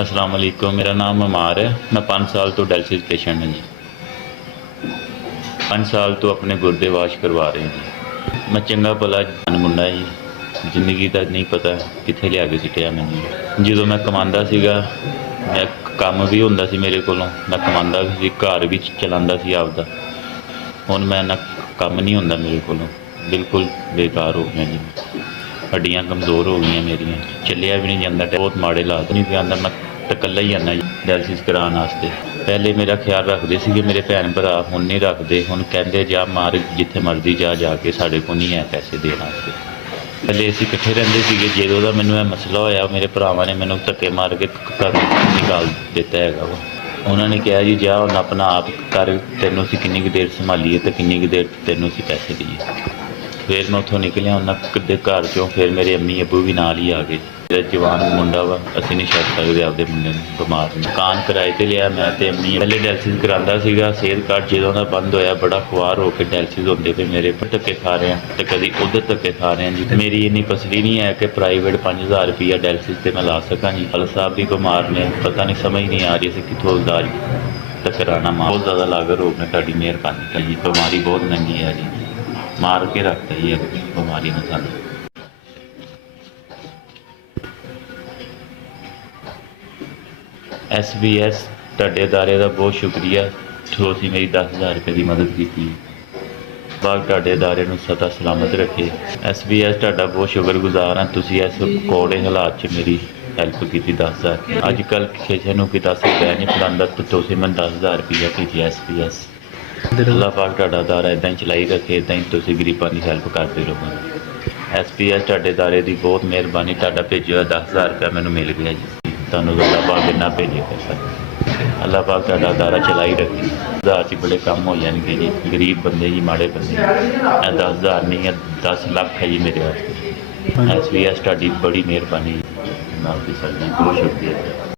अस्सलाम वालेकुम, मेरा नाम अमार है। मैं 5 साल तो डायलिसिस पेशेंट हाँ जी। 5 साल तो अपने गुर्दे वाश करवा रहे हैं जी। मैं चंगा भला मुंडा जी, जिंदगी का नहीं पता कित्थे लिया के सिटिया मैनूं। जो मैं कमांदा सीगा, मैं काम भी हुंदा सी मेरे कोलों, मैं कमांदा भी सी, घर भी चलांदा सी आपदा। हुण मैं ना काम नहीं हुंदा मेरे कोलों, बिल्कुल बेकार हो गया जी। हड्डियां कमज़ोर हो गई मेरिया, चलिया भी नहीं जाता, बहुत माड़े हालात नहीं पे आंदा। मैं तो कल्ला ही आना डायलिसिस कराने वास्ते। पहले मेरा ख्याल रखते थे मेरे भैन भरा, हुण नहीं रखते। हुण कहते जा मार जिथे मर्जी जाके, साढ़े को नहीं है पैसे देने वास्ते। पहले असीं इकट्ठे रहिंदे सीगे, जदों दा मैनूं इह मसला होया मेरे भरावां ने मैनूं धक्के मार के घर निकाल दिता हैगा वा। उन्होंने कहा जी जा हुण अपना आप कर, तैनूं असीं किन्नी कुछ देर संभालीए तो किन्नी कुछ देर तैनूं असीं पैसे दईए। फिर मैं उत्थों निकलिया, उन्होंने घर चों फिर मेरे अम्मी अबू भी नाल ही आ गए। मेरा जवान मुंडा वा, असीं नहीं छड्ड सकदे आपदे मुंडे नूं बीमार नूं। मकान किराए ते लिया मैं ते अम्मी। पहले डायलिसिस करांदा सीगा, सेहत कार्ड जदों दा बंद होया बड़ा खुआर हो के डायलिसिस होंदे पे मेरे। धक्के खा रहे हैं तो कभी उधर धक्के खा रहे हैं जी। मेरी इन्नी पसली नहीं है कि प्राइवेट 5000 रुपया डायलिसिस ते मैं ला सकां जी। खाल साहब भी बीमार ने, पता नहीं समझ नहीं आ रही असीं कित्थों इलाज कराना। बहुत ज़्यादा लागत हो गई, तुहाडी मेहरबानी है जी। बीमारी बहुत महंगी है जी, मार के रखता ही है बीमारी ने सानूं। SBS ਤੁਹਾਡੇ ਅਦਾਰੇ ਦਾ बहुत शुक्रिया, ਤੁਸੀਂ मेरी 10,000 रुपये की मदद की। ਬਾਗ ਤੁਹਾਡੇ ਅਦਾਰੇ ਨੂੰ ਸਦਾ ਸਲਾਮਤ ਰੱਖੇ। SBS ਤੁਹਾਡਾ बहुत शुक्रगुजार हाँ, ਤੁਸੀਂ इस कौड़े हालात 'ਚ मेरी हैल्प की 10,000। अजकल किसी को भी 10 रुपया नहीं फड़ांदा, तो तुसीं मैं 10,000 रुपया भेजिया SBS। अल्लाह पाक ਤੁਹਾਡਾ ਅਦਾਰਾ ਇੱਦਾਂ ਹੀ ਚਲਾਈ ਰੱਖੇ, ਇੱਦਾਂ ਹੀ ਤੁਸੀਂ ਗਰੀਬਾਂ ਦੀ ਹੈਲਪ ਕਰਦੇ ਰਹੋ। SBS ਤੁਹਾਡੇ ਅਦਾਰੇ ਦੀ ਬਹੁਤ ਮਿਹਰਬਾਨੀ, ਤੁਹਾਡਾ ਭੇਜਿਆ ਹੋਇਆ 10,000 रुपया ਮੈਨੂੰ ਮਿਲ ਗਿਆ ਜੀ। ਤੁਹਾਨੂੰ अल्लाह पाक इन्ना भेजे कर सकते। अल्लाह पाक ਤੁਹਾਡਾ ਅਦਾਰਾ ਚਲਾਈ ਰੱਖੇ। 10,000 'ਚ बड़े कम हो जाएंगे जी, गरीब बंदे जी, माड़े बंदे। 10,000 नहीं है, 10 लाख है जी मेरे वास्ते। SBS ਤੁਹਾਡੀ बड़ी मेहरबानी। मैं आपकी सर जी बहुत शुक्रिया।